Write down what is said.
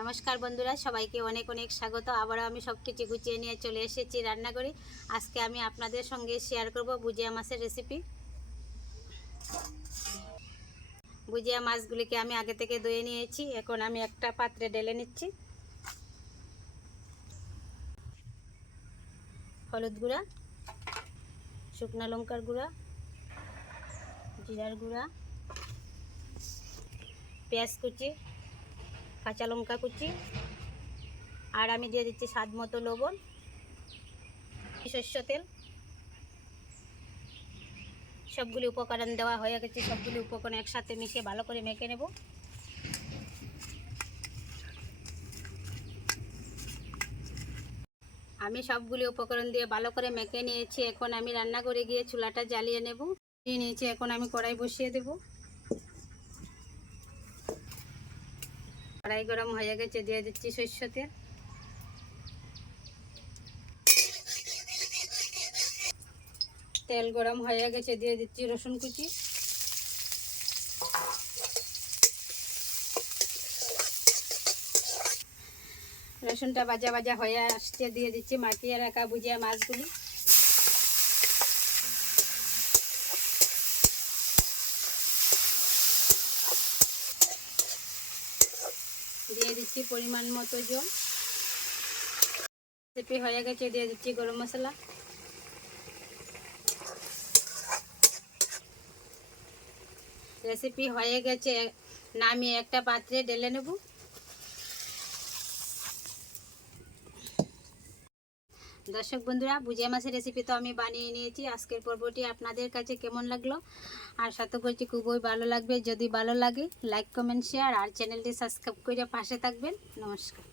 নমস্কার বন্ধুরা, সবাইকে অনেক অনেক স্বাগত। আবারও আমি সব কিছু গুছিয়ে নিয়ে চলে এসেছি রান্নাঘরে। আজকে আমি আপনাদের সঙ্গে শেয়ার করব ভুজিয়া মাছের রেসিপি। ভুজিয়া মাছগুলিকে আমি আগে থেকে ধুয়ে নিয়েছি। এখন আমি একটা পাত্রে ঢেলে নিচ্ছি। হলুদ গুঁড়া, শুকনো লঙ্কার গুঁড়া, জিরার গুঁড়া, পেঁয়াজ কুচি, কাঁচা লঙ্কা কুচি, আর আমি দিয়ে দিচ্ছি স্বাদ মতো লবণ, সরষের তেল। সবগুলি উপকরণ দেওয়া হয়ে গেছে। সবগুলি উপকরণ একসাথে মিশিয়ে ভালো করে মেখে নেব। আমি সবগুলি উপকরণ দিয়ে ভালো করে মেখে নিয়েছি। এখন আমি রান্না করে গিয়ে চুলাটা জ্বালিয়ে নেব। দিয়ে নিয়েছি, এখন আমি কড়াই বসিয়ে দেব। কড়াই গরম হয়ে গেছে, দিয়ে দিচ্ছি সরষের তেল। তেল গরম হয়ে গেছে, দিয়ে দিচ্ছি রসুন কুচি। রসুনটা ভাজা ভাজা হয়ে আসছে, দিয়ে দিচ্ছি মাখিয়ে রাখা ভুজিয়া মাছগুলি। দিয়ে দিচ্ছি পরিমাণ মতো জল। রেসিপি হয়ে গেছে, দিয়ে দিচ্ছি গরম মশলা। রেসিপি হয়ে গেছে, নামিয়ে একটা পাত্রে ঢেলে নেব। দর্শক বন্ধুরা, ভুজিয়া মাছের রেসিপি তো আমি বানিয়ে নিয়েছি। আজকের পর্বটি আপনাদের কাছে কেমন লাগলো? আর সাথে করছি খুবই ভালো লাগবে। যদি ভালো লাগে লাইক কমেন্ট শেয়ার আর চ্যানেলটি সাবস্ক্রাইব করে পাশে থাকবেন। নমস্কার।